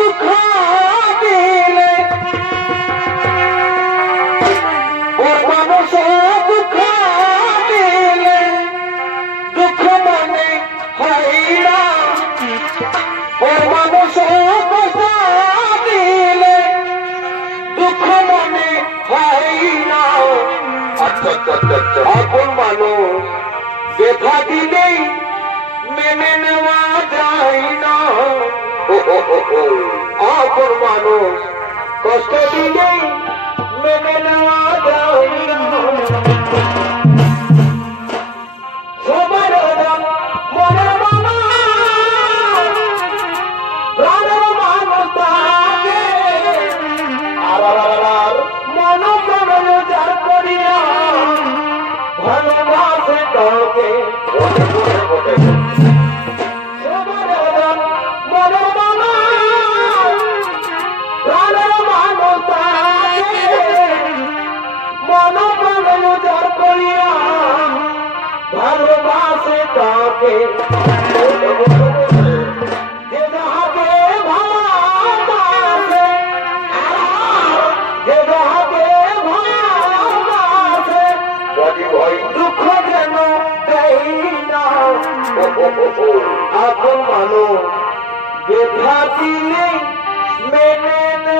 দুঃখ দিলে ওর মানুষ দুঃখ দিলে দুঃখ মনে হয় না ওর মানুষ কষ্ট দিলে দুঃখ মনে হয় না আপন মানুষ ব্যথা দিলেই মেনে নেওয়া যায় না আপন মানুষ কষ্ট দিলেই মেনে নেওয়া যায় না সবার মনের মামা প্রাণের মানুষ তাকে আর মন প্রাণ যার করিয়া ভালোবাসে তোকে ভালোবাসে তাকে যে যাহাকে ভালোবাসে যে যাহাকে ভালোবাসে দুঃখ যেন দেয় না আপন মানুষ ব্যথা দিলে মেনে